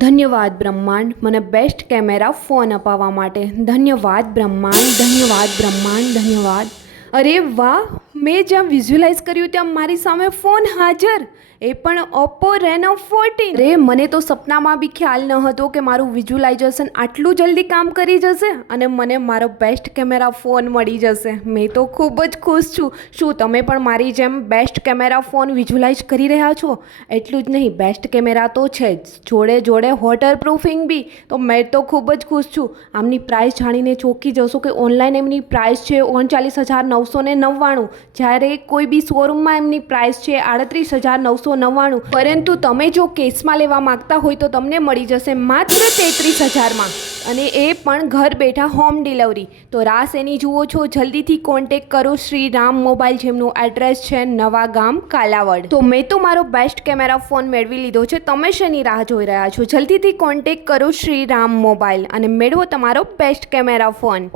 ધન્યવાદ બ્રહ્માંડ મને બેસ્ટ કેમેરા ફોન અપાવવા માટે. ધન્યવાદ બ્રહ્માંડ, ધન્યવાદ બ્રહ્માંડ, ધન્યવાદ. અરે વાહ, મેં જ્યાં વિઝ્યુલાઇઝ કર્યું ત્યાં મારી સામે ફોન હાજર, એ પણ ઓપ્પો રેનો 14. અરે મને તો સપનામાં બી ખ્યાલ ન હતો કે મારું વિઝ્યુલાઇઝેશન આટલું જલ્દી કામ કરી જશે અને મને મારો બેસ્ટ કેમેરા ફોન મળી જશે. મેં તો ખૂબ જ ખુશ છું. શું તમે પણ મારી જેમ બેસ્ટ કેમેરા ફોન વિઝ્યુલાઇઝ કરી રહ્યા છો? એટલું જ નહીં, બેસ્ટ કેમેરા તો છે જ, જોડે જોડે વોટર પ્રૂફિંગ બી. તો મેં તો ખૂબ જ ખુશ છું. આમની પ્રાઇસ જાણીને ચોંકી જશો કે ઓનલાઈન એમની પ્રાઇસ છે 39,999, જ્યારે કોઈ બી શોરૂમમાં એમની પ્રાઇસ છે 38,999. પરંતુ તમે જો કેસમાં લેવા માંગતા હોય તો તમને મળી જશે માત્ર 33,000માં, અને એ પણ ઘર બેઠા હોમ ડિલિવરી. તો રાસ એની જુઓ છો, જલ્દીથી કોન્ટેક્ટ કરો શ્રી રામ મોબાઈલ, જેમનું એડ્રેસ છે નવા ગામ કાલાવડ. તો મેં તો મારો બેસ્ટ કેમેરા ફોન મેળવી લીધો છે, તમે શેની રાહ જોઈ રહ્યા છો? જલ્દીથી કોન્ટેક્ટ કરો શ્રી રામ મોબાઈલ અને મેળવો તમારો બેસ્ટ કેમેરા ફોન.